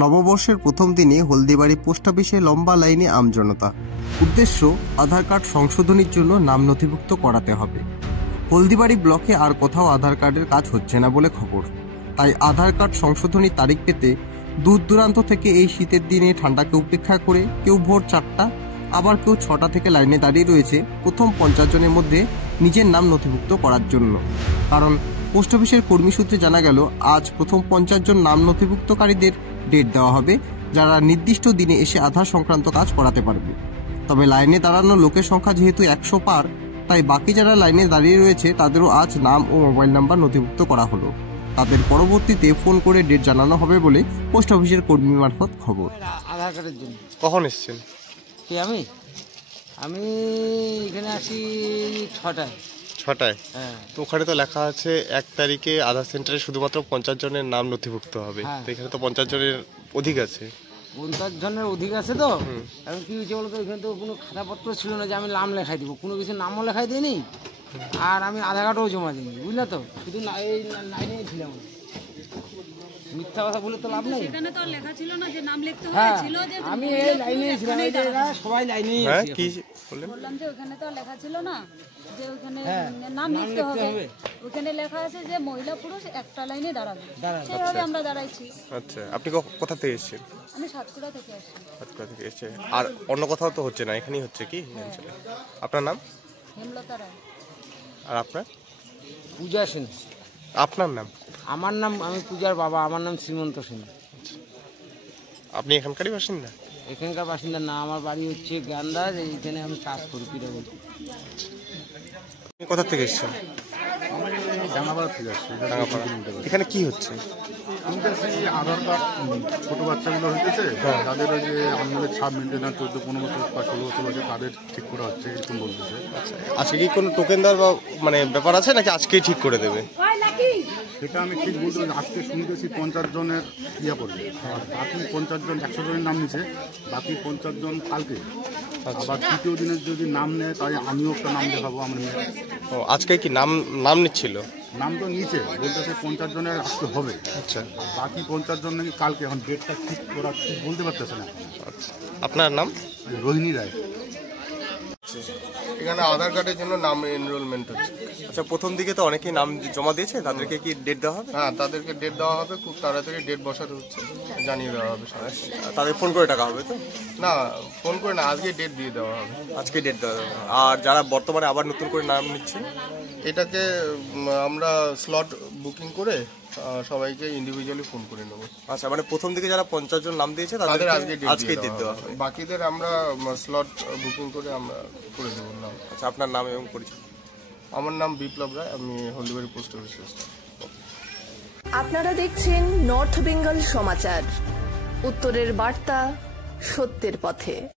নববর্ষের প্রথম দিনে হলদিবাড়ি পোস্ট অফিসে লম্বা লাইনে আমজনতা। উদ্দেশ্য, আধার কার্ড সংশোধনীর জন্য নাম নথিভুক্ত করাতে হবে। হলদিবাড়ি ব্লকে আর কোথাও আধার কার্ডের কাজ হচ্ছে না বলে খবর, তাই আধার কার্ড সংশোধনীর তারিখ পেতে দূর দূরান্ত থেকে এই শীতের দিনে ঠান্ডাকে উপেক্ষা করে কেউ ভোর 4টা, আবার কেউ 6টা থেকে লাইনে দাঁড়িয়ে রয়েছে প্রথম 50 জনের মধ্যে নিজের নাম নথিভুক্ত করার জন্য। কারণ পোস্ট অফিসের কর্মী সূত্রে জানা গেল, আজ প্রথম 50 জন নাম নথিভুক্তকারীদের ডেট দেওয়া হবে, যারা নির্দিষ্ট দিনে এসে আধার সংক্রান্ত কাজ করাতে পারবে। তবে লাইনে দাঁড়ানো লোকের সংখ্যা যেহেতু 100 পার, তাই বাকি যারা লাইনে দাঁড়িয়ে রয়েছে তাদেরও আজ নাম ও মোবাইল নাম্বার নথিভুক্ত করা হলো। তাদের পরবর্তীতে ফোন করে ডেট জানানো হবে বলে পোস্ট অফিসের কর্মী মারফত খবর। আধার কার্ডের জন্য কখন এসেছেন? কি আমি এখানে আসি 6টায়। হ্যাঁ, তো ওখানে তো লেখা আছে 1 তারিখে আধার সেন্টারে শুধুমাত্র 50 জনের নাম নথিভুক্ত হবে। তো এখানে তো 50 জনের অধিক আছে। 50 জনের অধিক আছে তো। এখন কি হয়েছে বলতো, এখানে তো কোনো খাতাপত্র ছিল না যে আমি নাম লেখাই দিব, কোনো কিছু নামও লেখাই দিইনি, আর আমি আধার কার্ডও জমা দিইনি, বুঝলে তো। শুধু এই লাইনে ছিলাম, মিথ্যা কথা বলে তো লাভ নেই। এখানে তো লেখা ছিল না যে নাম লিখতে হবে, হ্যাঁ, ছিল যে আমি এই লাইনে ছিলাম, এই যে এরা সবাই লাইনেই আছে। কি বললেন? বললাম যে ওখানে তো লেখা ছিল না যে ওখানে নাম লিখতে হবে। ওখানে লেখা আছে যে মহিলা পুরুষ একটা লাইনে দাঁড়াবে, সেইভাবে আমরা দাঁড়াইছি। আচ্ছা, আপনি কোথা থেকে এসেছেন? আমি সাতক্ষীরা থেকে আসছি। সাতক্ষীরা থেকে এসেছে, আর অন্য কোথাও তো হচ্ছে না, এখানেই হচ্ছে কি অঞ্চলে? আপনার নাম? হেমলতা রায়। আর আপনার? পূজা সেন। আপনার নাম? আমার নাম, আমি পূজার বাবা, আমার নাম শ্রীমন্ত সেন। আপনি এখানকারই বাসিন্দা? এখানকার বাসিন্দা না, আমার বাড়ি হচ্ছে গান্ধার, এইখানে আমি কাজ করি পিরাবো। আপনি কোথা থেকে এসেছেন? এখানে কি হচ্ছে? আধার কার্ড ছোট বাচ্চাগুলো হইতেছে, তাদের ওই যে আমাদের ছাপ মেনটেন্যান্স 14-15 বছর বা 16 বছর আছে, তাদের ঠিক করা হচ্ছে এরকম বলতেছে। আজকে কি কোনো টোকেন দেওয়ার বা মানে ব্যাপার আছে, নাকি আজকেই ঠিক করে দেবে? সেটা আমি ঠিক বলতে পারি। আজকে শুনতেছি 50 জনের ইয়ে করবে, আর বাকি 50 জন 100 জনের নাম নিছে, বাকি 50 জন কালকে। আবার তৃতীয় দিনের যদি নাম নেয়, তাই আমিও একটা নাম দেখাবো আমার মেয়ে। ও, আজকে কি নাম নিচ্ছিল? নাম তো নিচে বলতেছে 50 জনের আসতে হবে। আচ্ছা, বাকি 50 জন নাকি কালকে। এখন ডেটটা ঠিক করা ঠিক বলতে পারতেছে না। আচ্ছা, আপনার নাম? রোহিণী রায়। এখানে আধার কার্ডের জন্য নাম এনরোলমেন্ট হচ্ছে। আচ্ছা, প্রথম দিকে তো অনেকেই নাম জমা দিয়েছে, তাদেরকে কি ডেট দেওয়া হবে? হ্যাঁ, তাদেরকে ডেট দেওয়া হবে, খুব তাড়াতাড়ি ডেট বসানো হচ্ছে, জানিয়ে দেওয়া হবে। তাদের ফোন করে টাকা হবে তো? না, ফোন করে না, আজকে ডেট দিয়ে দেওয়া হবে। আজকে ডেট দেওয়া হবে। আর যারা বর্তমানে আবার নতুন করে নাম নিচ্ছে, এটাকে আমরা স্লট বুকিং করে সবাইকে ইন্ডিভিজুয়ালি ফোন করে নেবো। আচ্ছা, মানে প্রথম দিকে যারা 50 জন নাম দিয়েছে তাদের আজকে ডেট দেওয়া হবে। বাকিদের আমরা স্লট বুকিং করে আমরা করে দেবো নাম। আচ্ছা, আপনার নাম এবং পরিচয়? আমার নাম বিপ্লব রায়, আমি হলদিবাড়ি পোস্ট অফিসে। আপনারা দেখছেন নর্থ বেঙ্গল সমাচার, উত্তরের বার্তা, সত্যের পথে।